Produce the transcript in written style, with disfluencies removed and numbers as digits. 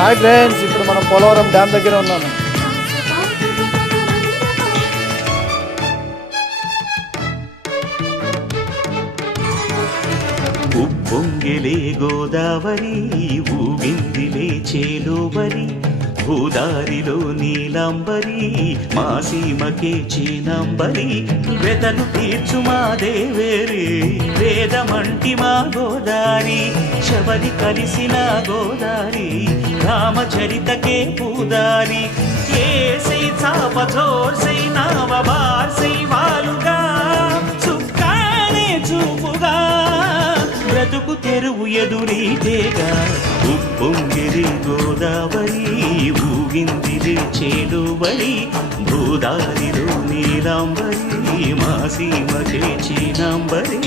Hi friends, ఇప్పుడు మనం Polavaram dam దగ్గర ఉన్నాము. ఉప్పొంగిలే గోదావరి ఊగిందిలే చేలోబరి భూదారిలో నీలాంబరి మా సీమకే చీనాంబరి వెదను తీర్చు మా దేవేరి వేదమంటి మా గోదారి శబరి కలిసిన గోదారి రామచరితకే పూదారి ఏసై చాప జోర్సై నావ బార్సై వాలుగా చుక్కానే చూపుగా బ్రతుకు తెరువు ఎదురీతేగా ఉప్పొంగిరి గోదావరి ఊగిందిరి చేలువరి భూదారిలో నీలాంబరి మా సీమకే చీనాంబరి.